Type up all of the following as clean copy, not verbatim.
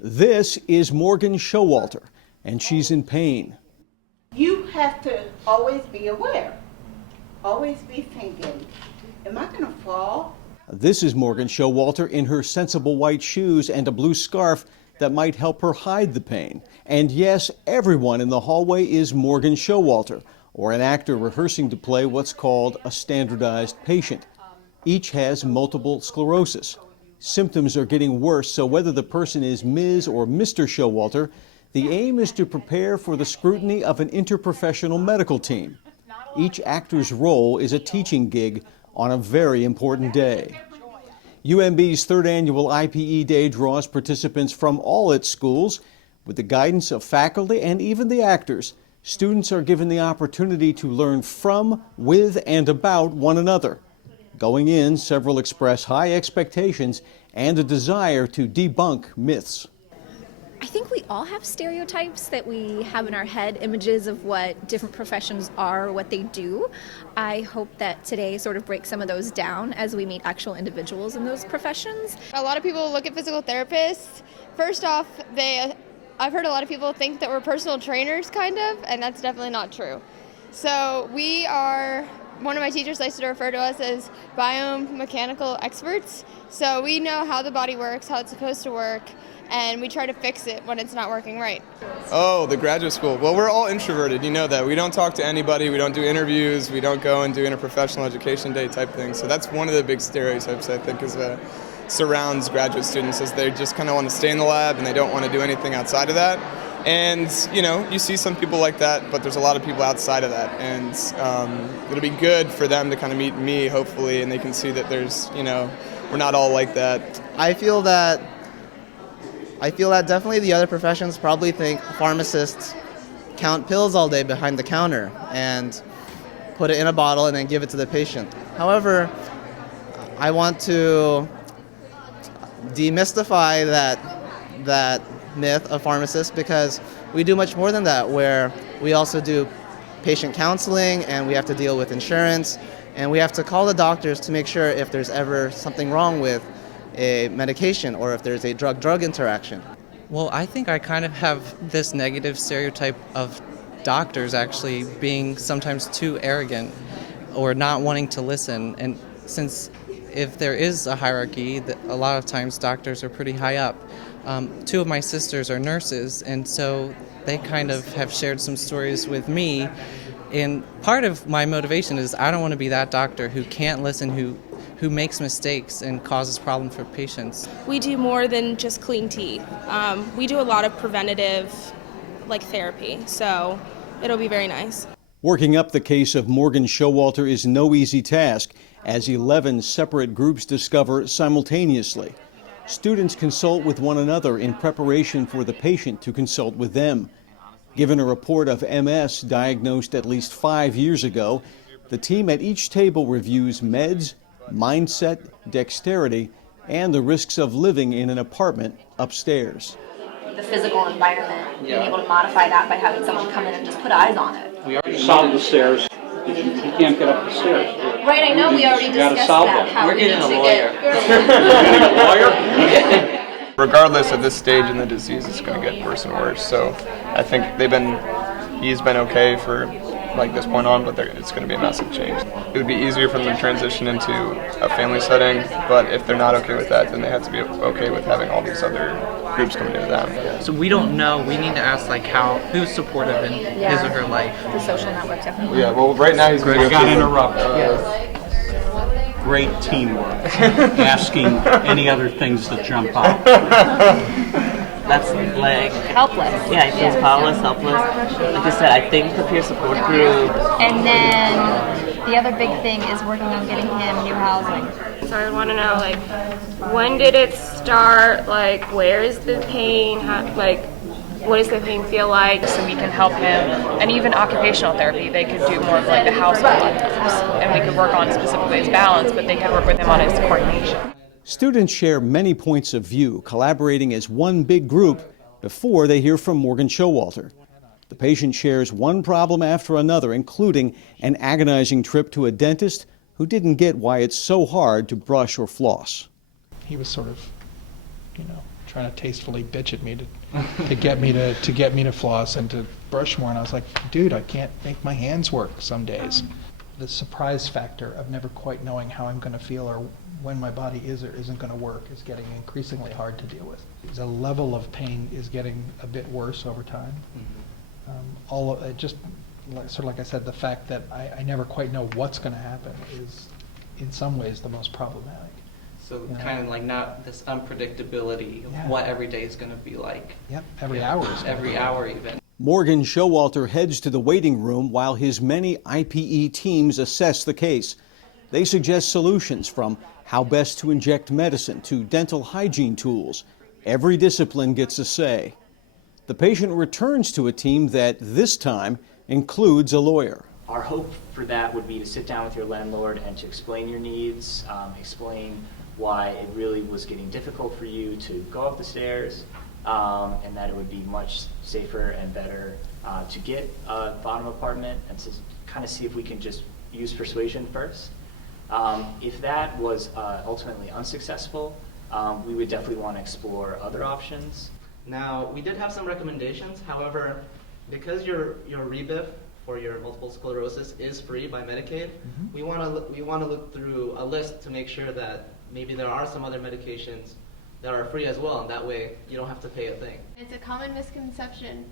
This is Morgan Showalter, and she's in pain. You have to always be aware, always be thinking, am I going to fall? This is Morgan Showalter in her sensible white shoes and a blue scarf that might help her hide the pain. And yes, everyone in the hallway is Morgan Showalter, or an actor rehearsing to play what's called a standardized patient. Each has multiple sclerosis. Symptoms are getting worse, so whether the person is Ms. or Mr. Showalter, the aim is to prepare for the scrutiny of an interprofessional medical team. Each actor's role is a teaching gig on a very important day. UMB's third annual IPE Day draws participants from all its schools. With the guidance of faculty and even the actors, students are given the opportunity to learn from, with, and about one another. Going in, several express high expectations and a desire to debunk myths. I think we all have stereotypes that we have in our head, images of what different professions are, what they do. I hope that today sort of breaks some of those down as we meet actual individuals in those professions. A lot of people look at physical therapists. First off, I've heard a lot of people think that we're personal trainers, kind of, and that's definitely not true. So one of my teachers likes to refer to us as biomechanical experts. So we know how the body works, how it's supposed to work, and we try to fix it when it's not working right. Oh, the graduate school. Well, we're all introverted, you know that. We don't talk to anybody, we don't do interviews, we don't go and do Interprofessional Education Day type things. So that's one of the big stereotypes, I think, surrounds graduate students, is they just kind of want to stay in the lab and they don't want to do anything outside of that. And, you see some people like that, but there's a lot of people outside of that. And it'll be good for them to kind of meet me, hopefully, and they can see that there's, we're not all like that. I feel that definitely the other professions probably think pharmacists count pills all day behind the counter and put it in a bottle and then give it to the patient. However, I want to demystify that myth of pharmacists, because we do much more than that, where we also do patient counseling and we have to deal with insurance and we have to call the doctors to make sure if there's ever something wrong with a medication or if there's a drug-drug interaction. Well, I think I kind of have this negative stereotype of doctors actually being sometimes too arrogant or not wanting to listen. And since if there is a hierarchy, a lot of times doctors are pretty high up. Two of my sisters are nurses, and so they kind of have shared some stories with me. And part of my motivation is I don't want to be that doctor who can't listen, who makes mistakes and causes problems for patients. We do more than just clean teeth. We do a lot of preventative therapy, so it'll be very nice. Working up the case of Morgan Showalter is no easy task, as 11 separate groups discover simultaneously. Students consult with one another in preparation for the patient to consult with them. Given a report of MS diagnosed at least 5 years ago, the team at each table reviews meds, mindset, dexterity, and the risks of living in an apartment upstairs. The physical environment, being able to modify that by having someone come in and just put eyes on it. We already solved the stairs. You can't get up the stairs. Right, I know we already discussed that. How We're we getting need a to lawyer. get Regardless of this stage in the disease, it's going to get worse and worse. So I think he's been okay for this point on, but it's going to be a massive change. It would be easier for them to transition into a family setting, but if they're not okay with that, then they have to be okay with having all these other groups coming into them. So we don't know. We need to ask who's supportive in his or her life. The social network, definitely. Yeah, well, right now he's going to I got to interrupt. Great teamwork. Asking any other things that jump out. That's helpless. Yeah, he feels powerless, helpless. Like I said, I think the peer support group. And then the other big thing is working on getting him new housing. So I want to know, when did it start? Where is the pain? What does the pain feel like? So we can help him, and even occupational therapy, they could do more of the household items, and we could work on specifically his balance, but they could work with him on his coordination. Students share many points of view, collaborating as one big group before they hear from Morgan Showalter. The patient shares one problem after another, including an agonizing trip to a dentist who didn't get why it's so hard to brush or floss. He was sort of, trying to tastefully bitch at me to get me to floss and to brush more. And I was like, dude, I can't make my hands work some days. The surprise factor of never quite knowing how I'm going to feel or when my body is or isn't going to work is getting increasingly hard to deal with. The level of pain is getting a bit worse over time. All of it, just sort of like I said, the fact that I never quite know what's going to happen is in some ways the most problematic. So kind of like not this unpredictability of what every day is going to be like. Yep, every hour. Every hour even. Morgan Showalter heads to the waiting room while his many IPE teams assess the case. They suggest solutions from how best to inject medicine to dental hygiene tools. Every discipline gets a say. The patient returns to a team that this time includes a lawyer. Our hope for that would be to sit down with your landlord and to explain your needs, explain why it really was getting difficult for you to go up the stairs, and that it would be much safer and better to get a bottom apartment, and to kind of see if we can just use persuasion first. If that was ultimately unsuccessful, we would definitely want to explore other options. Now, we did have some recommendations. However, because your rebif for your multiple sclerosis is free by Medicaid, we want to look through a list to make sure that maybe there are some other medications that are free as well, and that way you don't have to pay a thing. It's a common misconception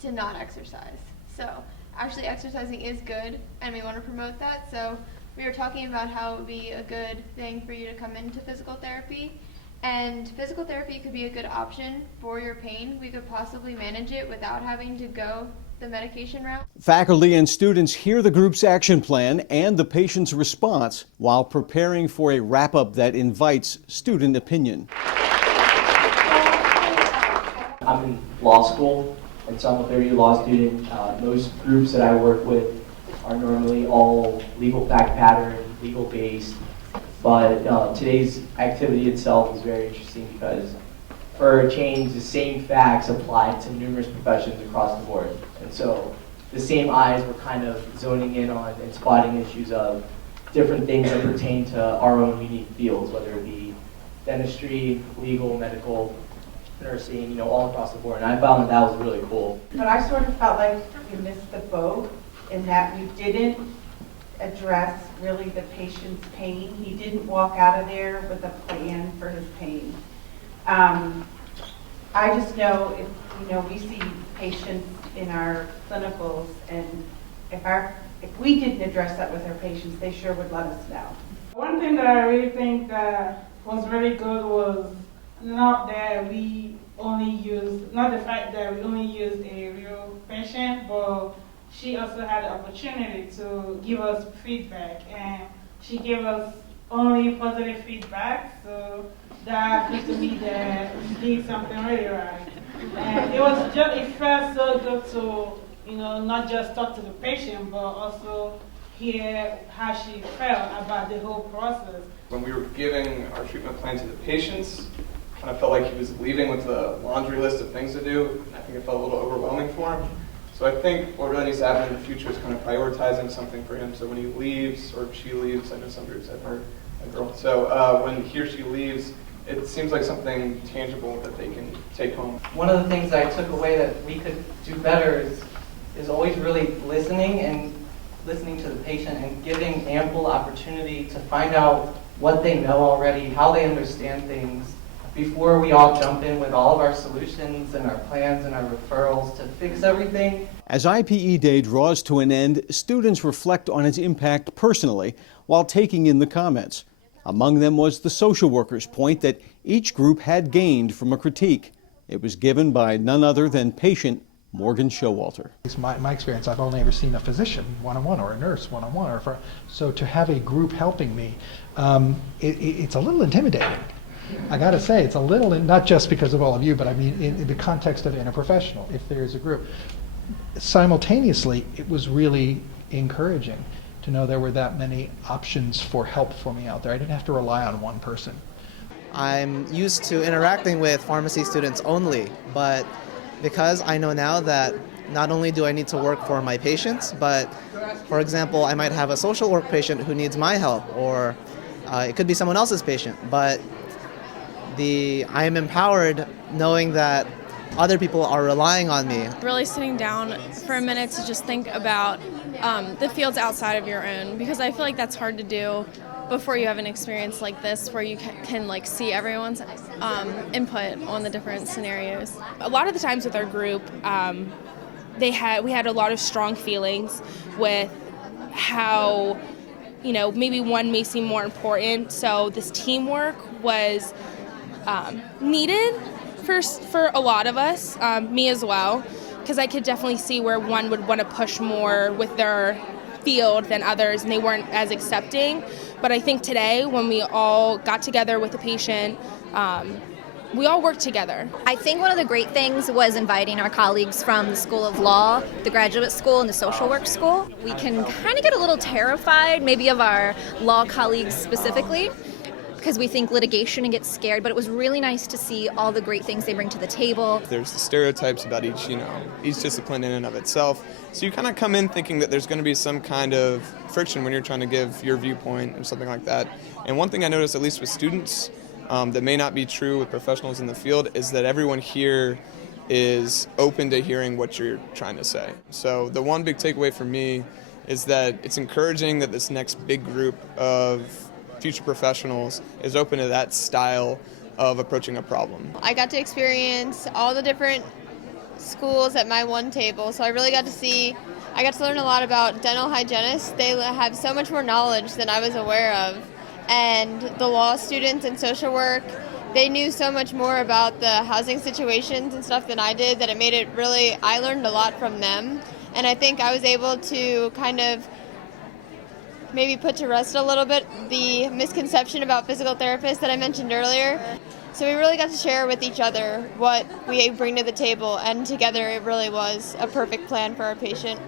to not exercise. So actually exercising is good, and we want to promote that. So we were talking about how it would be a good thing for you to come into physical therapy. And physical therapy could be a good option for your pain. We could possibly manage it without having to go the medication route. Faculty and students hear the group's action plan and the patient's response while preparing for a wrap-up that invites student opinion. I'm in law school, and so I'm a third-year law student. Most groups that I work with are normally all legal fact pattern, legal-based, but today's activity itself is very interesting because for a change, the same facts apply to numerous professions across the board. And so the same eyes were kind of zoning in on and spotting issues of different things that pertain to our own unique fields, whether it be dentistry, legal, medical, nursing, all across the board. And I found that was really cool. But I sort of felt like you missed the boat in that you didn't address really the patient's pain. He didn't walk out of there with a plan for his pain. I just know if we see patients in our clinicals, and if we didn't address that with our patients, they sure would let us know. One thing that I really think that was really good was not the fact that we only used a real patient, but she also had the opportunity to give us feedback, and she gave us only positive feedback, so that proved to me that we did something really right. And it felt so good to, not just talk to the patient, but also hear how she felt about the whole process. When we were giving our treatment plan to the patients, kind of felt like he was leaving with a laundry list of things to do. I think it felt a little overwhelming for him. So I think what really needs to happen in the future is kind of prioritizing something for him. So when he leaves, or she leaves, I know some groups have heard a girl. So when he or she leaves, it seems like something tangible that they can take home. One of the things I took away that we could do better is always really listening to the patient and giving ample opportunity to find out what they know already, how they understand things, before we all jump in with all of our solutions and our plans and our referrals to fix everything. As IPE Day draws to an end, students reflect on its impact personally while taking in the comments. Among them was the social worker's point that each group had gained from a critique. It was given by none other than patient Morgan Showalter. My experience, I've only ever seen a physician one-on-one or a nurse one-on-one, so to have a group helping me, it's a little intimidating. I got to say, it's a little, not just because of all of you, but I mean in the context of interprofessional, if there is a group. Simultaneously, it was really encouraging to know there were that many options for help for me out there. I didn't have to rely on one person. I'm used to interacting with pharmacy students only, but because I know now that not only do I need to work for my patients, but for example, I might have a social work patient who needs my help, or it could be someone else's patient, but I am empowered knowing that other people are relying on me. Really sitting down for a minute to just think about the fields outside of your own, because I feel like that's hard to do before you have an experience like this where you can like see everyone's input on the different scenarios. A lot of the times with our group, we had a lot of strong feelings with how, maybe one may seem more important. So this teamwork was needed for a lot of us, me as well, because I could definitely see where one would want to push more with their field than others, and they weren't as accepting. But I think today, when we all got together with the patient, we all worked together. I think one of the great things was inviting our colleagues from the School of Law, the Graduate School, and the Social Work School. We can kind of get a little terrified, maybe of our law colleagues specifically, because we think litigation and get scared, but it was really nice to see all the great things they bring to the table. There's the stereotypes about each discipline in and of itself. So you kind of come in thinking that there's going to be some kind of friction when you're trying to give your viewpoint or something like that. And one thing I noticed, at least with students, that may not be true with professionals in the field, is that everyone here is open to hearing what you're trying to say. So the one big takeaway for me is that it's encouraging that this next big group of future professionals is open to that style of approaching a problem. I got to experience all the different schools at my one table, so I really got to learn a lot about dental hygienists. They have so much more knowledge than I was aware of. And the law students and social work, they knew so much more about the housing situations and stuff than I did that it made it really, I learned a lot from them. And I think I was able to kind of maybe put to rest a little bit the misconception about physical therapists that I mentioned earlier. So we really got to share with each other what we bring to the table, and together it really was a perfect plan for our patient.